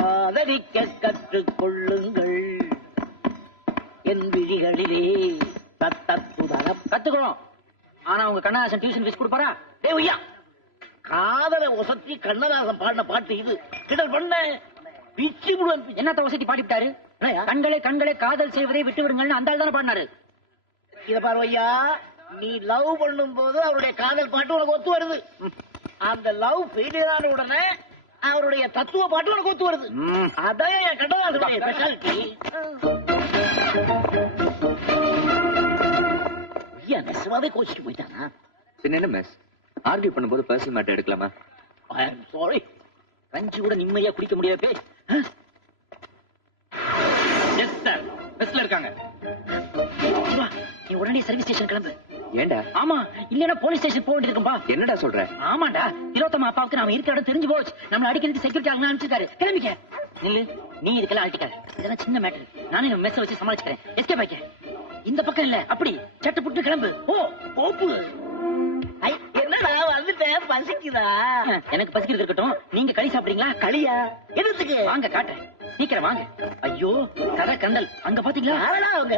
காதலிக்க கற்றுக்கொள்ளுங்கள் என் விழிகளிலே தத்தத்துதரம் கத்துக்கணும். ஆனா உங்க கண்ணதாசன் டியூஷன் ஃபீஸ் கொடுப்பாரா? டேய் ஐயா, காதலை ஒசத்தி கண்ணதாசன் பாடின பாட்டு இது. கிண்டல் பண்ண பிச்சு விடுவேன். என்னத்த ஒசத்தி பாடிவிட்டாரு? கண்களே கண்களே காதல் செய்வதை விட்டு விடுங்கள்னு அந்த ஆள் தானே பாடினாரு. இத பாரு ஐயா, நீ லவ் பண்ணும் போது அவருடைய காதல் பாட்டு உனக்கு ஒத்து வருது. அந்த லவ் ஃபெயிலியர் ஆன உடனே அவருடைய தத்துவ பாட்டு உனக்கு ஒத்து வருது. அதான் என் கண்ணதாசனுடைய ஸ்பெஷாலிட்டி. நெசமாவே கோச்சிட்டு போயிட்டானா? பின்ன என்ன மிஸ், ஆர்கியூ பண்ணும்போது பர்சனல் மேட்டர் எடுக்கலாமா? ஐ அம் சாரி. கஞ்சி கூட நிம்மதியா குடிக்க முடியாது. எஸ் சார், பஸ்ல இருக்காங்க. நீ உடனே சர்வீஸ் ஸ்டேஷன் கிளம்பு. ஏண்டா? ஆமா, இல்லன்னா போலீஸ் ஸ்டேஷன் போக வேண்டியிருக்கும்பா. என்னடா சொல்ற? ஆமாண்டா, திலோத்தமா அப்பாவுக்கு நாம இருக்கிற இடம் தெரிஞ்சு போச்சு. நம்மள அடிக்கிறதுக்கு செக்யூரிட்டி ஆகணும் அனுப்பிச்சிருக்காரு. கிளம்பிக்க. நில்லு, நீ இதுக்கெல்லாம் அழட்டிக்காரு. இதெல்லாம் சின்ன மேட்டர். நானே நம்ம மெஸ்ஸ வச்சு சமாளிச்சுக்கிறேன். எஸ்கேப் ஆயிக்க. இந்த பக்கம் இல்ல, அப்படி சட்டு புட்டு கிளம்பு. ஓ போப்பு. என்னடா வந்துட்டேன், பசிக்குதா? எனக்கு பசிக்கிறது இருக்கட்டும், நீங்க களி சாப்பிடுறீங்களா? களியா? என்னத்துக்கு? வாங்க காட்டுறேன், சீக்கிரம் வாங்க. ஐயோ கதை கந்தல், அங்க பாத்தீங்களா? அவங்க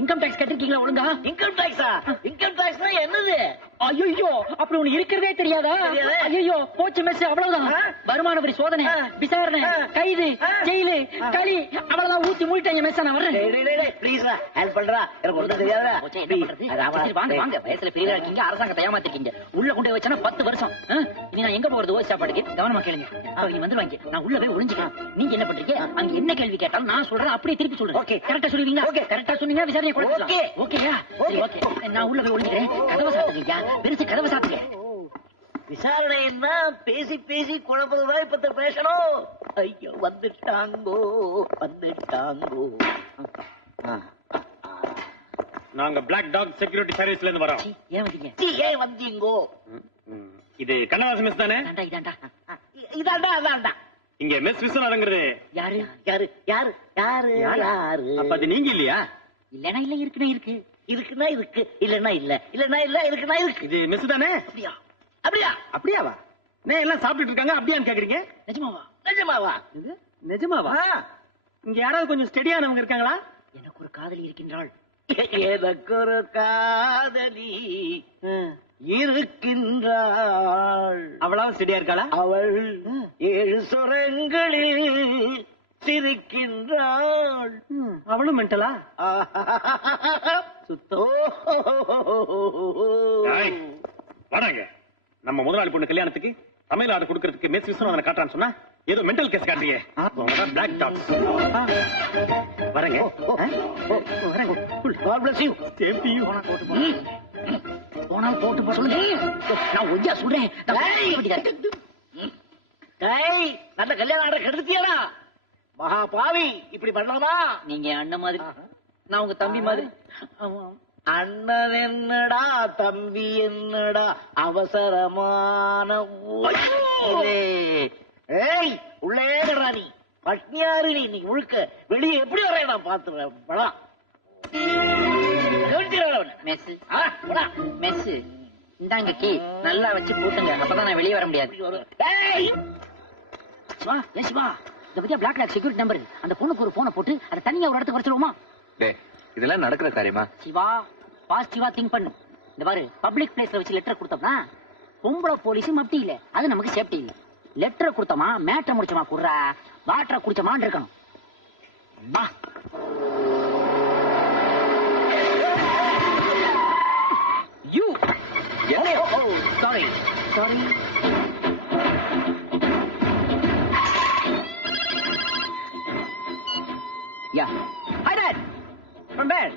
இன்கம் டாக்ஸ் கட்டிருக்கீங்களா ஒழுங்கா? இன்கம் டாக்ஸா? இன்கம் டாக்ஸ்னா என்னது? ஐயோ, அப்படி ஒண்ணு இருக்கிறதே தெரியாதா? ஐயோ போச்சு மெஸ், அவ்வளவுதான். வருமான வரி சோதனை, விசாரணை, கைது, ஜெயிலு, களி, அவ்வளவுதான். ஊத்தி மூடிட்டாங்க மெஸ். நான் வர்றேன். ப்ளீஸ் ஹெல்ப் பண்றா, எனக்கு ஒண்ணும் தெரியாதா? வாங்க வாங்க, வயசுல பெரியவா இருக்கீங்க, அரசாங்கத்தை ஏமாத்திருக்கீங்க. உள்ள கொண்டு வச்சா 10 வருஷம். இனி நான் எங்க போறது? ஓசி சாப்பாடுக்கு கவனமா கேளுங்க. அவங்க வந்துருவாங்க, நான் உள்ள போய் ஒளிஞ்சுக்கலாம். நீங்க என்ன பண்றீங்க? அங்க என்ன கேள்வி கேட்டாலும் நான் சொல்றேன், அப்படியே திருப்பி சொல்றேன். ஓகே, கரெக்டா சொல்லுவீங்களா? ஓகே, கரெக்டா சொன்னீங்க. விசாரணை ஓகே ஓகேயா? ஓகே, நான் உள்ள போய் ஒளிஞ்சுக்கிறேன். கதவை சாத்துங்க, பெருசு கதவை சாத்துங்க. விசாரணைன்னா பேசி பேசி குழப்பதான் இப்ப பேசணும். ஐயோ வந்துட்டாங்கோ வந்துட்டாங்கோ. நாங்க பிளாக் டாக் செக்யூரிட்டி சர்வீஸ்ல இருந்து வரோம். ஏன் வந்தீங்க? ஏன் வந்தீங்கோ? இது கண்ணதாசன் மெஸ் தானே? இதாண்டா இதாண்டா அதாண்டா. இங்க மெஸ் விஸ்வநாதங்கிறது யாரு யாரு யாரு யாரு யாரு? அப்ப அது நீங்க இல்லையா? இல்லன்னா இல்ல, இருக்குன்னா இருக்கு, இருக்குன்னா இருக்கு, இல்லன்னா இல்ல, இல்லன்னா இல்ல, இருக்குன்னா இருக்கு. இது மெஸ் தானே? அப்படியா? அப்படியா? அப்படியாவா? நான் எல்லாம் சாப்பிட்டுட்டு இருக்காங்க, அப்படியான்னு கேக்குறீங்க? நிஜமாவா? நிஜமாவா? நிஜமாவா? இங்க யாராவது கொஞ்சம் ஸ்டெடியானவங்க இருக்காங்களா? எனக்கு ஒரு காதலி இருக்கின்றாள். எனக்கு ஒரு காதலி இருக்கின்றாள். அவளாவது ஸ்டெடியா இருக்காளா? அவள் 7 சுரங்களில் சிரிக்கின்றாள். அவளும் மென்டலா? வாடாங்க, நம்ம முதலாளி பொண்ணு கல்யாணத்துக்கு சமையல் ஆர்டர் கொடுக்கறதுக்கு மெஸ் விஸ்வநாதனை காட்டுறான்னு சொன்னா ஏதோ மென்டல் கேஸ் காட்டுறீங்க. Black dog. வரங்க போனால் போட்டு போ சொல்லுங்க. நான் ஒய்யா சொல்றேன். நல்ல கல்யாணம் ஆர்டர் கெடுத்தியாடா மகா பாவி. இப்படி பண்ணலாமா? நீங்க அண்ணன் மாதிரி, நான் உங்க தம்பி மாதிரி. அண்ணன் என்னடா தம்பி என்னடா அவசரமான ஏய் உள்ளே நீ பட்னியாரு. நீ இன்னைக்கு முழுக்க வெளியே எப்படி வர நான் பாத்துறேன். மெஸ் இந்தாங்க கீ, நல்லா வச்சு போட்டுங்க, அப்பதான் நான் வெளியே வர முடியாது. Black dog security number. அந்த பொண்ணுக்கு ஒரு போனை போட்டு அதை தனியா ஒரு இடத்துக்கு வச்சிருவோமா? இதெல்லாம் நடக்கிற காரியமா? சிவா, பாசிட்டிவா திங்க் பண்ணு. இந்த பாரு, பப்ளிக் பிளேஸ்ல வச்சு லெட்டர் கொடுத்தோம்னா பொம்பளை போலீஸ் மப்டி இல்ல, அது நமக்கு சேஃப்டி இல்ல. லெட்டர் கொடுத்தோமா, மேட்டர் முடிச்சோமா, குடுறா வாட்டரை குடிச்சோமான்னு இருக்கணும். You sorry sorry. Yeah. Hi, Dad. From where?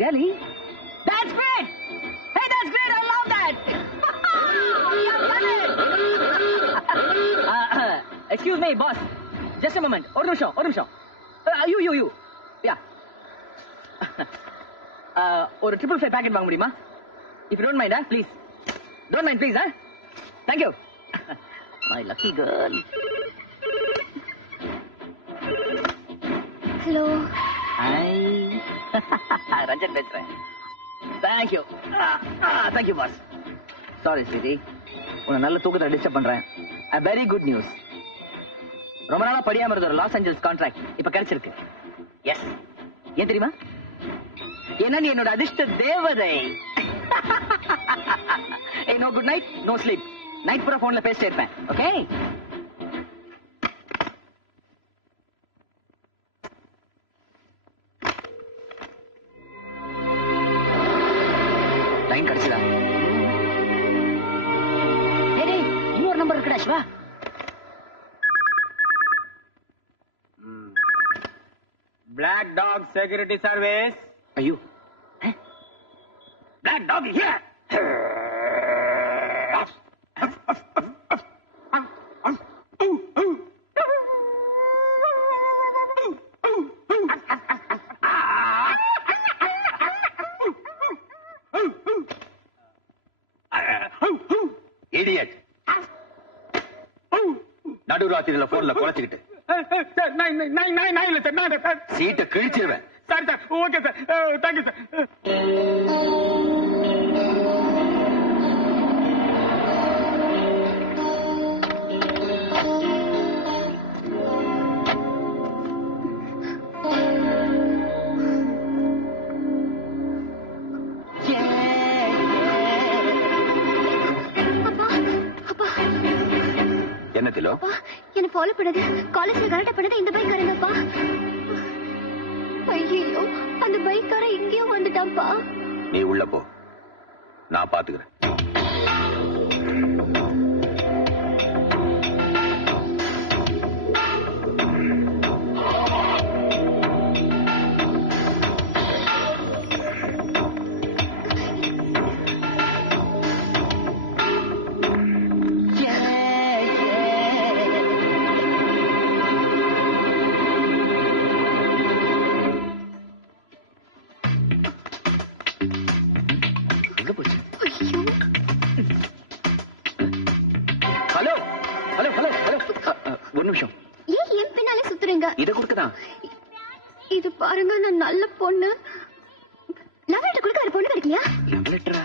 Really? That's great. Hey, that's great. I love that. Excuse me, boss. Just a moment. ஒரு நிமிஷம். You. Yeah. ஒரு 555 packet வாங்க முடியுமா? If you don't mind, please. Don't mind, please, Thank you. My lucky girl. Hello. Hi. Ranjan பேசுறேன். Thank you pass. Sorry sweetie, உன்னை நல்ல தூக்கத்தை disturb பண்றேன். Very good news. ரொம்ப நாளா படியாம இருந்த ஒரு லாஸ் ஏஞ்சல்ஸ் கான்ட்ராக்ட் இப்ப கிடைச்சிருக்கு. எஸ், ஏன் தெரியுமா? ஏன்னா நீ என்னோட அதிர்ஷ்ட தேவதை. No good night, no sleep. Night பூரா போன்ல பேசிட்டே இருப்பேன். ஓகே, லைன் கிடைச்சதா? இன்னொரு நம்பர் இருக்குடா Siva. Black Dog Security Service. ஐயோ, Black Dog here. Idiot. நடுராத்திரியில போன்ல குறைச்சிக்கிட்டு சீட்டை கிழிச்சிருவேன். Sir sir, okay sir, thank you sir. என்னத்திலோ என்ன ஃபாலோ பண்ணது, காலேஜ்ல கரெக்டா பண்ணது இந்த பைக் காரங்கப்பா. ஐயோ, அந்த பைக் கார எங்கேயோ வந்துட்டான்ப்பா. நீ உள்ள போ, நான் பாத்துக்கிறேன். ஹலோ ஹலோ ஹலோ ஹலோ, ஒரு நிமிஷம். ஏன் என் பின்னாலே சுத்துறீங்க? இதை கொடுக்கதான். இது பாருங்க, நான் நல்ல பொண்ணு. லவ் லெட்டர் கொடுக்க வேற பொண்ணு கிடைக்கலையா? லவ் லெட்டரா?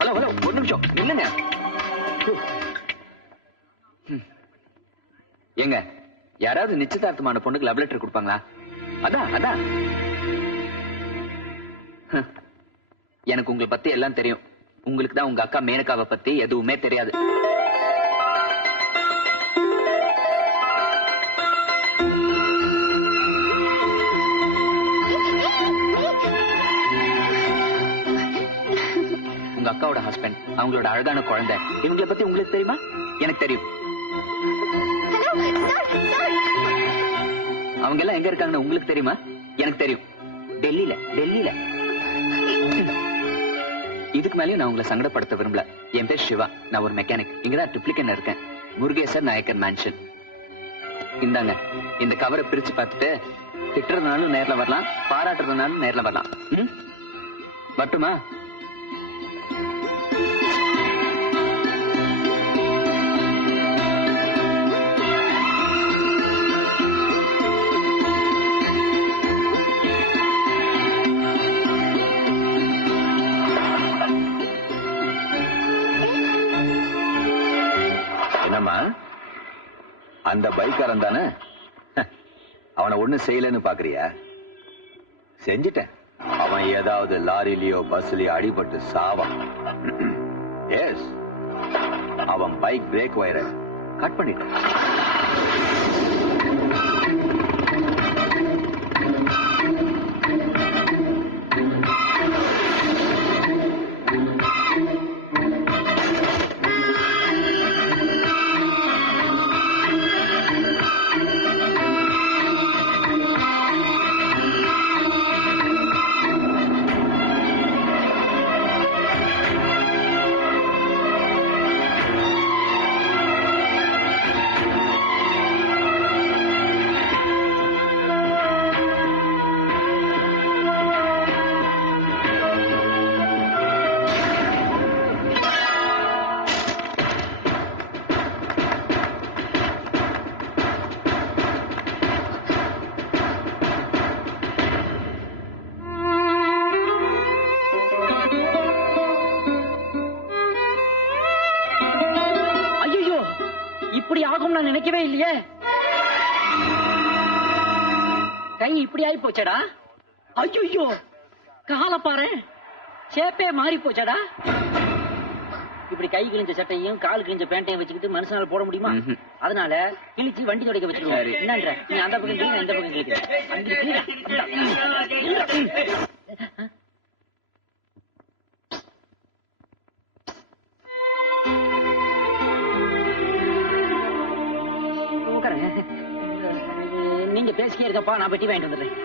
ஹலோ ஹலோ, ஒரு நிமிஷம் இல்லைங்க. ஏங்க, யாராவது நிச்சயதார்த்தமான பொண்ணுக்கு லவ் லெட்டர் கொடுப்பாங்களா? அதான் அதான். எனக்கு உங்களை பத்தி எல்லாம் தெரியும். உங்களுக்கு தான் உங்க அக்கா மேனகாவை பத்தி எதுவுமே தெரியாது. உங்க அக்காவோட ஹஸ்பண்ட், அவங்களோட அழகான குழந்தை, இவங்களை பத்தி உங்களுக்கு தெரியுமா? எனக்கு தெரியும். அவங்க எல்லாம் எங்க இருக்காங்கன்னு உங்களுக்கு தெரியுமா? எனக்கு தெரியும். டெல்லியில டெல்லியில. இதுக்கு மேலேயும் நான் உங்களை சங்கடப்படுத்த விரும்பல. என் பேர் சிவா, நான் ஒரு மெக்கானிக். இங்கதான் ட்ரிப்ளிகன் இருக்கேன். முருகேசர் நாயக்கர் மேன்ஷன். இந்தாங்க, இந்த கவரை பிரிச்சு பார்த்துட்டு திட்டுறதுனாலும் நேர்ல வரலாம், பாராட்டுறதுனாலும் நேர்ல வரலாம். மட்டுமா? அந்த பைக்காரன் தானே? அவனை ஒண்ணும் செய்யலன்னு பாக்குறியா? செஞ்சிட்டேன். அவன் ஏதாவது லாரிலயோ பஸ்லயோ அடிபட்டு சாவான். எஸ், அவன் பைக் பிரேக் வயரை கட் பண்ணிட்டான். இப்படி ஆகும் நான் நினைக்கவே இல்லையே. கை இப்படி ஆயி போச்சடா. ஐயோ, கால பாரு, சேப்பே மாறி போச்சடா. இப்படி கை கிழிஞ்ச சட்டையும் கால் கிழிஞ்ச பேண்டையும் வச்சுக்கிட்டு மனுஷனால போட முடியுமா? அதனால கிழிச்சு வண்டி துடைக்க வச்சிருக்காரு. என்னன்ற நீ அந்த பக்கம் கிளி, இந்த பக்கம் கிழிக்கிறேன். நீங்க பேசிக்கே இருக்கப்பா, நான் பெட்டி வாங்கிட்டு வந்துடுறேன்.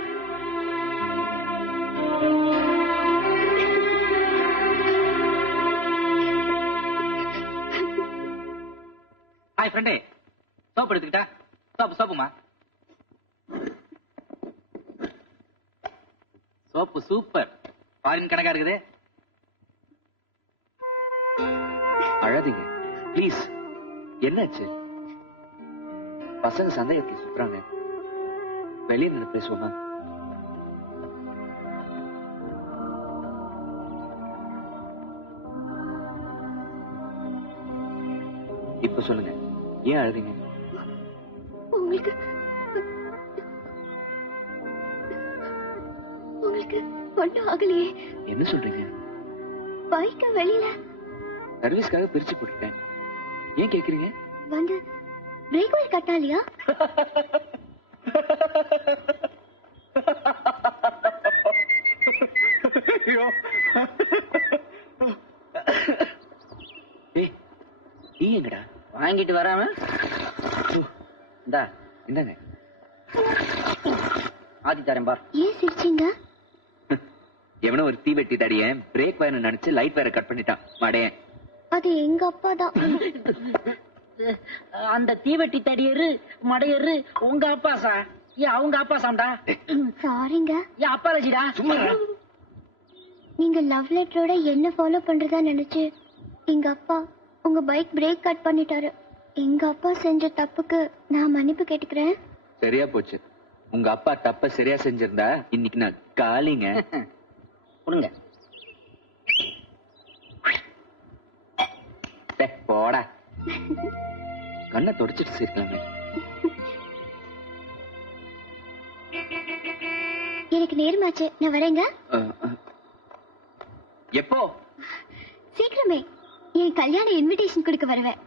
ஹாய் ஃப்ரெண்டே, சோப்பு எடுத்துக்கிட்டா? சோப்புமா? சோப்பு சூப்பர், ஃபாரின் கணக்கா இருக்குது. அழாதீங்க ப்ளீஸ். என்னாச்சு? பசங்க சந்தேகத்தில் சுத்துறாங்க. வெளியே நின்று பேசுவோமா? இப்ப சொல்லுங்க, ஏன் அழுறீங்க? உங்களுக்கு ஒண்ணும் ஆகலையே. என்ன சொல்றீங்க? பைக்க வெளியில சர்வீஸ்க்காக பிரிச்சு போட்டுட்டேன். ஏன் கேக்குறீங்க? வந்து பிரேக் ஒயர் கட்டாலியா? நீ எங்கடா? வாங்கிட்டு வராம இந்தா என்னங்க? ஆதி தரேன் பார். ஏன் சிரிச்சீங்க? எவனோ ஒரு தீவெட்டி தடிய பிரேக் வயர் நினைச்சு லைட் வயரை கட் பண்ணிட்டான் மடையன். அது எங்க அப்பா தான். அந்த தீவெட்டி தடியரு மடையரு உங்க அப்பா சா? ஏன் அவங்க அப்பா சாம்டா? சாரிங்க. ஏன் அப்பா லட்சிடா? சும்மா நீங்க லவ் லெட்டரோட என்ன ஃபாலோ பண்றதா நினைச்சு எங்க அப்பா உங்க பைக் பிரேக் கட் பண்ணிட்டாரு. எங்க அப்பா செஞ்ச தப்புக்கு நான் மன்னிப்பு கேட்டுக்கிறேன். சரியா போச்சு. உங்க அப்பா தப்ப சரியா செஞ்சிருந்தா இன்னைக்கு நான் காலிங்க. கொடுங்க. போடா, கண்ணை தொடச்சிட்டு சேர்க்கலாமே. எனக்கு நேரமாச்சு, நான் வரேங்க. எப்போ? சீக்கிரமே. என் கல்யாண இன்விடேஷன் கொடுக்க வருவேன்.